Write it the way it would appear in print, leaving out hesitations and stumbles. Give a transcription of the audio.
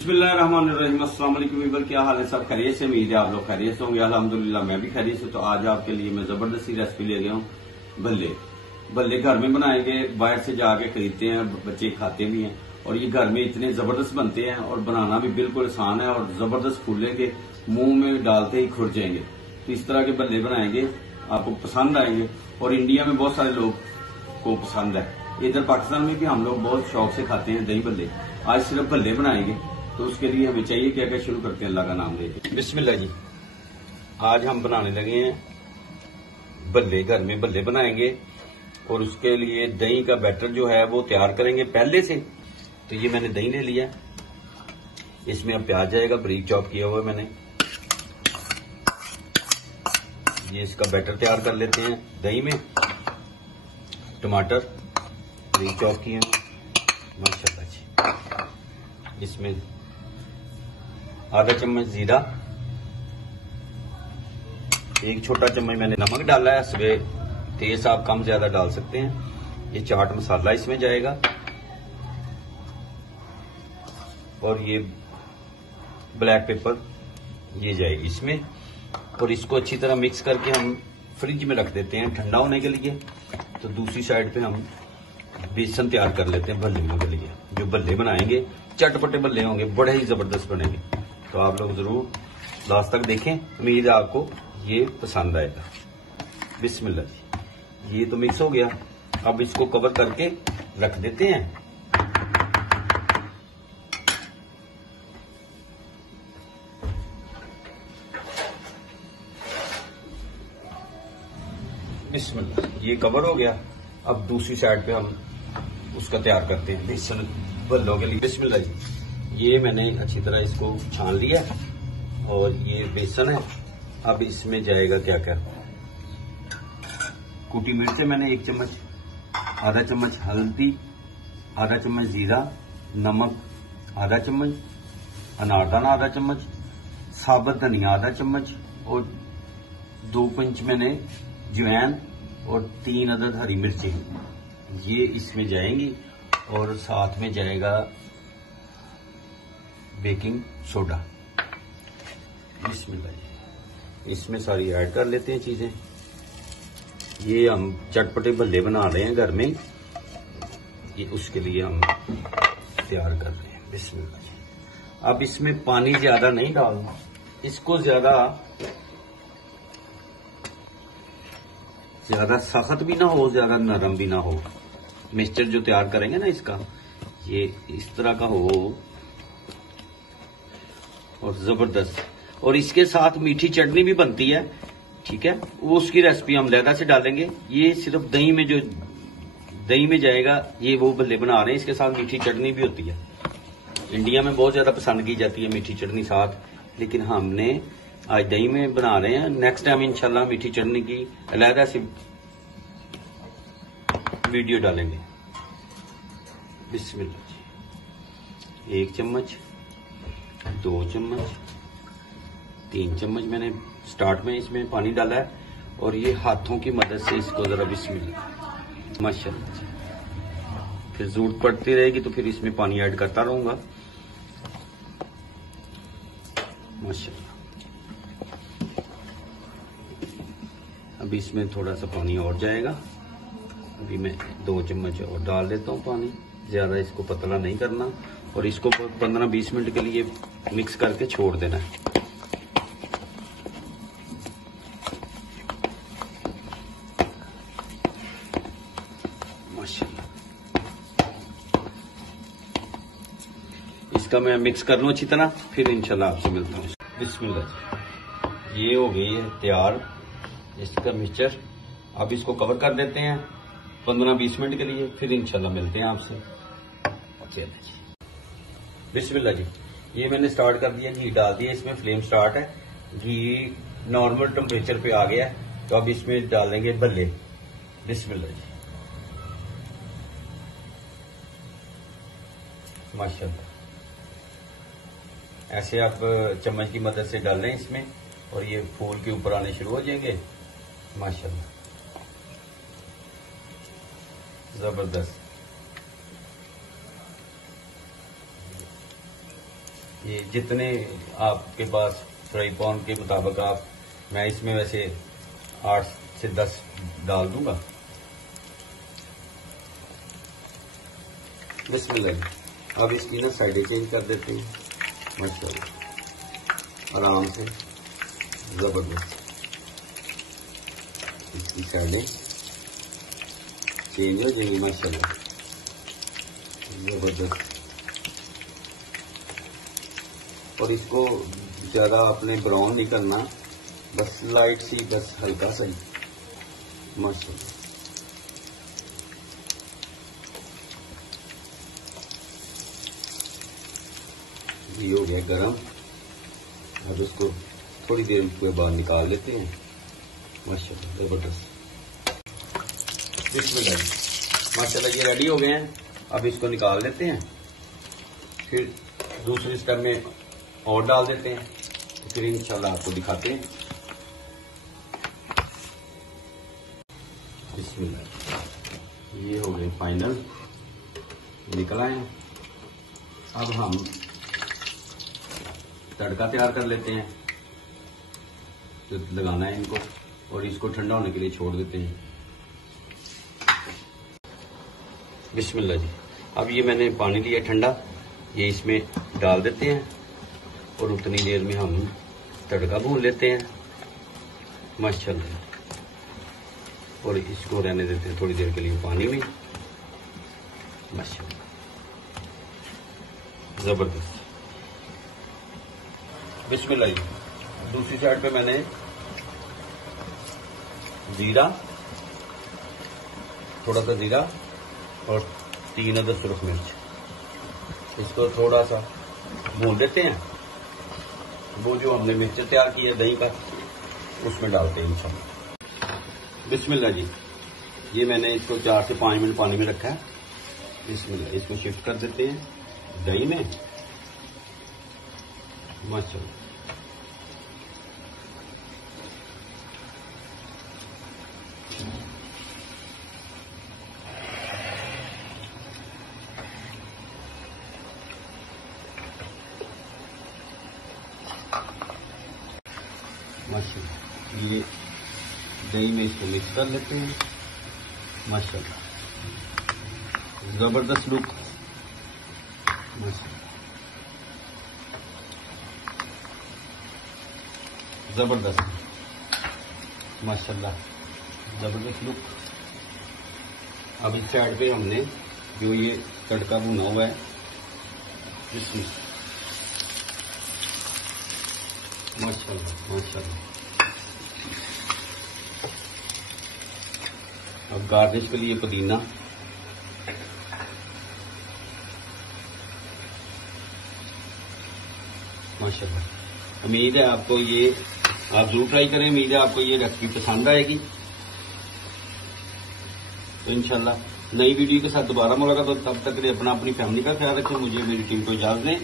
बिस्मिल्लाहिर्रहमानिर्रहीम। अस्सलाम वालेकुम वीवर, क्या हाल है? सब खैरियत से? उम्मीद है आप लोग खैरियत से होंगे। अल्हम्दुलिल्लाह मैं भी खैरियत से। तो आज आपके लिए मैं जबरदस्ती रेसिपी ले गया हूँ। भल्ले भल्ले घर में बनाएंगे, बाहर से जाके खरीदते हैं, बच्चे खाते भी हैं। और ये घर में इतने जबरदस्त बनते हैं और बनाना भी बिल्कुल आसान है और जबरदस्त फूलेंगे, मुंह में डालते ही खुर जाएंगे। तो इस तरह के भल्ले बनाएंगे, आपको पसंद आएंगे और इंडिया में बहुत सारे लोग को पसंद है। इधर पाकिस्तान में भी हम लोग बहुत शौक से खाते हैं दही भल्ले। आज सिर्फ भल्ले बनाएंगे, तो उसके लिए हमें चाहिए क्या क्या। शुरू करते हैं अल्लाह का नाम लेके। बिस्मिल्लाह जी। आज हम बनाने लगे हैं भल्ले, घर में भल्ले बनाएंगे और उसके लिए दही का बैटर जो है वो तैयार करेंगे पहले से। तो ये मैंने दही ले लिया, इसमें अब प्याज जाएगा बारीक चॉप किया हुआ मैंने। ये इसका बैटर तैयार कर लेते हैं दही में। टमाटर बारीक चॉप किए हैं माशाल्लाह जी। इसमें आधा चम्मच जीरा, एक छोटा चम्मच मैंने नमक डाला है। सुबह तेज आप कम ज्यादा डाल सकते हैं। ये चाट मसाला इसमें जाएगा और ये ब्लैक पेपर ये जाएगी इसमें। और इसको अच्छी तरह मिक्स करके हम फ्रिज में रख देते हैं ठंडा होने के लिए। तो दूसरी साइड पे हम बेसन तैयार कर लेते हैं भल्ले के लिए। जो भल्ले बनाएंगे चटपटे भल्ले होंगे, बड़े ही जबरदस्त बनेंगे। तो आप लोग जरूर लास्ट तक देखें, उम्मीद है आपको ये पसंद आएगा। बिस्मिल्लाह जी। ये तो मिक्स हो गया, अब इसको कवर करके रख देते हैं। बिस्मिल्लाह, ये कवर हो गया। अब दूसरी साइड पे हम उसका तैयार करते हैं बेसन भल्लों के लिए। बिस्मिल्लाह जी। ये मैंने अच्छी तरह इसको छान लिया और ये बेसन है। अब इसमें जाएगा क्या क्या, कुटी मिर्च मैंने 1 चम्मच, आधा चम्मच हल्दी, आधा चम्मच जीरा, नमक आधा चम्मच, अनारदाना आधा चम्मच, साबुत धनिया आधा चम्मच और 2 पिंच मैंने जवैन और 3 अदद हरी मिर्चें ये इसमें जाएंगी। और साथ में जाएगा बेकिंग सोडा। इसमें सारी ऐड कर लेते हैं चीजें। ये हम चटपटे भल्ले बना रहे हैं घर में, ये उसके लिए हम तैयार कर रहे हैं। बिस्मिल्लाह। अब इसमें पानी ज्यादा नहीं डालना, इसको ज्यादा सख्त भी ना हो, ज्यादा नरम भी ना हो। मिक्सचर जो तैयार करेंगे ना इसका, ये इस तरह का हो और जबरदस्त। और इसके साथ मीठी चटनी भी बनती है, ठीक है, वो उसकी रेसिपी हम लहदा से डालेंगे। ये सिर्फ दही में जाएगा। ये वो भल्ले बना रहे हैं, इसके साथ मीठी चटनी भी होती है। इंडिया में बहुत ज्यादा पसंद की जाती है मीठी चटनी साथ, लेकिन हमने आज दही में बना रहे हैं। नेक्स्ट टाइम इंशाल्लाह मीठी चटनी की अलहदा से वीडियो डालेंगे। बिस्मिल्लाह जी। 1 चम्मच, 2 चम्मच, 3 चम्मच मैंने स्टार्ट में इसमें पानी डाला है। और ये हाथों की मदद से इसको जरा बिस्मिल्लाह माशाल्लाह जी। फिर जरूरत पड़ती रहेगी तो फिर इसमें पानी ऐड करता रहूंगा माशाल्लाह। अभी इसमें थोड़ा सा पानी और जाएगा। अभी मैं 2 चम्मच और डाल देता हूँ पानी, ज्यादा इसको पतला नहीं करना। और इसको 15-20 मिनट के लिए मिक्स करके छोड़ देना है। माशाल्लाह। इसका मैं मिक्स कर लूं अच्छी तरह, फिर इंशाल्लाह आपसे मिलता हूँ। बिस्मिल्लाह। ये हो गई है तैयार इसका मिक्सचर। अब इसको कवर कर देते हैं 15-20 मिनट के लिए, फिर इंशाल्लाह मिलते हैं आपसे। चलिए जी। बिस्मिल्लाह जी। ये मैंने स्टार्ट कर दिया, घी डाल दिया, इसमें फ्लेम स्टार्ट है। घी नॉर्मल टेम्परेचर पे आ गया है। तो अब इसमें डालेंगे भल्ले। बिस्मिल्लाह जी। माशाल्लाह, ऐसे आप चम्मच की मदद से डाल लें इसमें और ये फूल के ऊपर आने शुरू हो जाएंगे माशाल्लाह। जबरदस्त। ये जितने आपके पास फ्राई पैन के मुताबिक आप, मैं इसमें वैसे 8 से 10 डाल दूंगा। बिस्मिल्लाह। अब इसकी ना साइडें चेंज कर देते हैं माशाल्लाह, आराम से, जबरदस्त। इसकी साइडें चेंज हो जाएंगी माशाल्लाह, जबरदस्त। और इसको ज्यादा आपने ब्राउन नहीं करना, बस लाइट सी, बस हल्का सा ही माशाल्लाह। ये हो गया गरम। अब इसको थोड़ी देर के बाद निकाल लेते हैं माशाल्लाह, जबरदस्त। बिस्मिल्लाह। माशाल्लाह ये रेडी हो गए हैं। अब इसको निकाल लेते हैं, फिर दूसरी स्टेप में और डाल देते हैं, फिर इंशाल्लाह आपको दिखाते हैं। बिस्मिल्लाह। ये हो गए फाइनल, निकल आए। अब हम तड़का तैयार कर लेते हैं, तो लगाना है इनको, और इसको ठंडा होने के लिए छोड़ देते हैं। बिस्मिल्लाह जी। अब ये मैंने पानी लिया ठंडा, ये इसमें डाल देते हैं, और उतनी देर में हम तड़का भून लेते हैं माशाल्लाह। और इसको रहने देते हैं थोड़ी देर के लिए पानी में माशाल्लाह, जबरदस्त। बिस्मिल्लाह जी। दूसरी साइड पे मैंने जीरा, थोड़ा सा जीरा और 3 अदद सुरख मिर्च, इसको थोड़ा सा भून देते हैं। वो जो हमने मिक्सचर तैयार किया दही का, उसमें डालते हैं इंशाल्लाह। बिस्मिल्लाह जी। ये मैंने इसको 4 से 5 मिनट पानी में रखा है। बिस्मिल्लाह। इसको शिफ्ट कर देते हैं दही में माशाल्लाह। माशाल्लाह। ये दही में इसको मिक्स कर लेते हैं माशाल्लाह, जबरदस्त लुक माशाल्लाह, जबरदस्त माशाल्लाह, जबरदस्त लुक। अब इस साइड पे हमने जो ये तड़का भुना हुआ है, इसमें माशाल्लाह माशाल्लाह। अब गार्निश के लिए पुदीना, माशाल्लाह। उम्मीद है आपको ये, आप जरूर ट्राई करें। उम्मीद है आपको ये रेसिपी पसंद आएगी। तो इंशाल्लाह नई वीडियो के साथ दोबारा मुलाकात हो। तब तक के लिए अपनी फैमिली का ख्याल रखें। मुझे मेरी टीम को इजाजत दें।